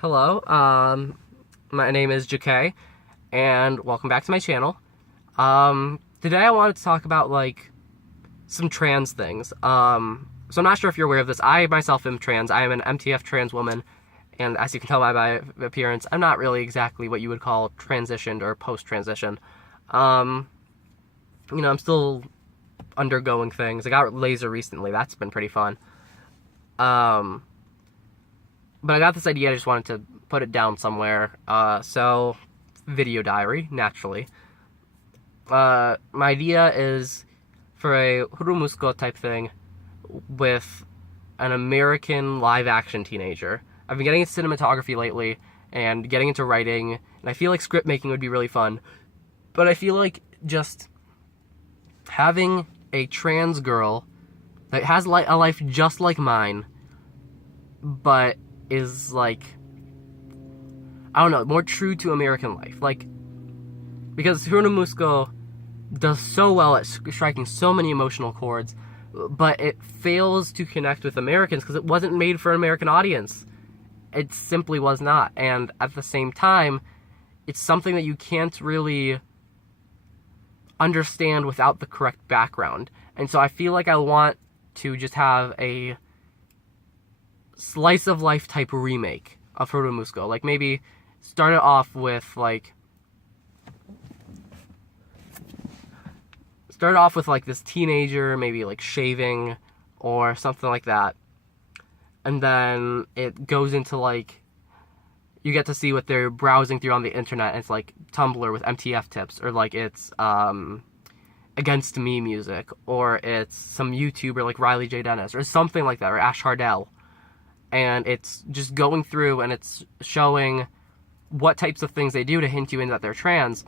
Hello, my name is JK, and welcome back to my channel. Today I wanted to talk about, some trans things. So I'm not sure if you're aware of this. I myself am trans. I am an MTF trans woman, and as you can tell by my appearance, I'm not really exactly what you would call transitioned or post-transition. I'm still undergoing things. I got laser recently. That's been pretty fun. But I got this idea, I just wanted to put it down somewhere. So, video diary, naturally. My idea is for a hourou musuko type thing with an American live-action teenager. I've been getting into cinematography lately, and getting into writing, and I feel like script making would be really fun. But I feel like just having a trans girl that has a life just like mine, but is, I don't know, more true to American life. Because hourou musuko does so well at striking so many emotional chords, but it fails to connect with Americans because it wasn't made for an American audience. It simply was not. And at the same time, it's something that you can't really understand without the correct background. And so I feel like I want to just have a slice of life type remake of hourou musuko. Maybe start it off with this teenager, maybe shaving or something like that. And then it goes into you get to see what they're browsing through on the internet. And it's Tumblr with MTF tips, or it's Against Me music, or it's some YouTuber like Riley J. Dennis, or something like that, or Ash Hardell. And it's just going through and it's showing what types of things they do to hint you in that they're trans.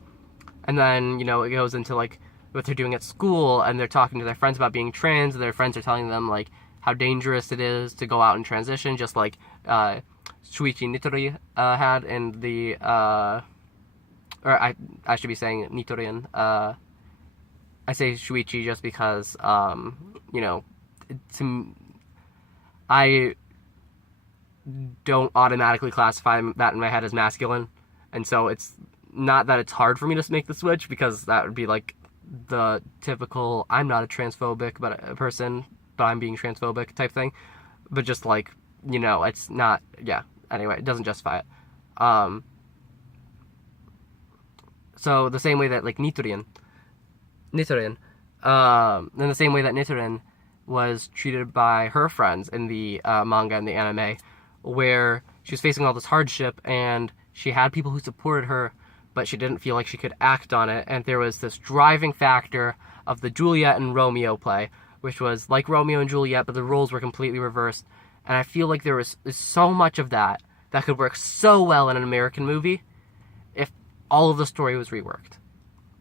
And then, it goes into what they're doing at school, and they're talking to their friends about being trans, and their friends are telling them how dangerous it is to go out and transition, just like Shuichi Nitori had in the or I should be saying Nitorian. I say Shuichi just because I don't automatically classify that in my head as masculine, and so it's not that it's hard for me to make the switch, because that would be the typical I'm not a transphobic a person, but I'm being transphobic type thing. But just it's not, anyway, it doesn't justify it. So the same way that Nitorian in the same way that Nitorian was treated by her friends in the manga and the anime, where she was facing all this hardship, and she had people who supported her, but she didn't feel like she could act on it. And there was this driving factor of the Juliet and Romeo play, which was like Romeo and Juliet, but the roles were completely reversed. And I feel like there's so much of that could work so well in an American movie if all of the story was reworked.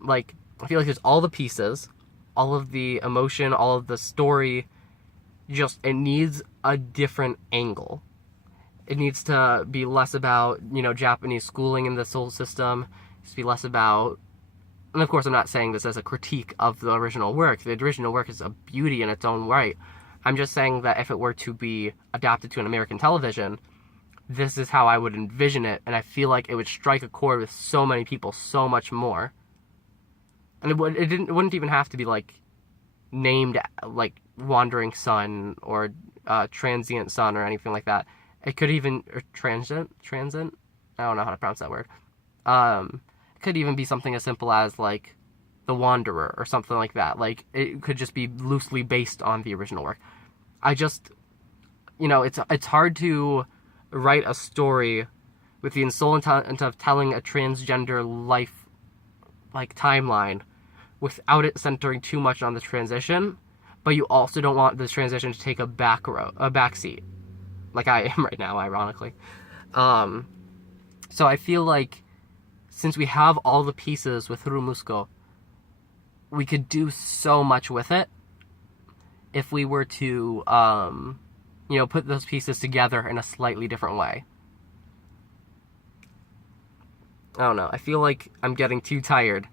I feel like there's all the pieces, all of the emotion, all of the story, it needs a different angle. It needs to be less about, Japanese schooling in the soul system. It needs to be less about, and of course I'm not saying this as a critique of the original work. The original work is a beauty in its own right. I'm just saying that if it were to be adapted to an American television, this is how I would envision it, and I feel like it would strike a chord with so many people so much more. And it wouldn't even have to be named Wandering Sun or Transient Sun or anything like that. It could even, or transient, I don't know how to pronounce that word. It could even be something as simple as The Wanderer or something like that. It could just be loosely based on the original work. I just, it's hard to write a story with the sole intent of telling a transgender life timeline without it centering too much on the transition, but you also don't want this transition to take a back seat, like I am right now, ironically. So I feel like since we have all the pieces with hourou musuko, we could do so much with it if we were to, put those pieces together in a slightly different way. I don't know. I feel like I'm getting too tired,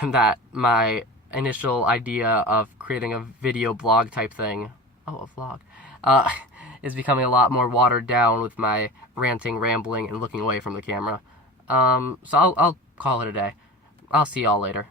and that my initial idea of creating a video blog type thing, a vlog, is becoming a lot more watered down with my ranting, rambling, and looking away from the camera. So I'll call it a day. I'll see y'all later.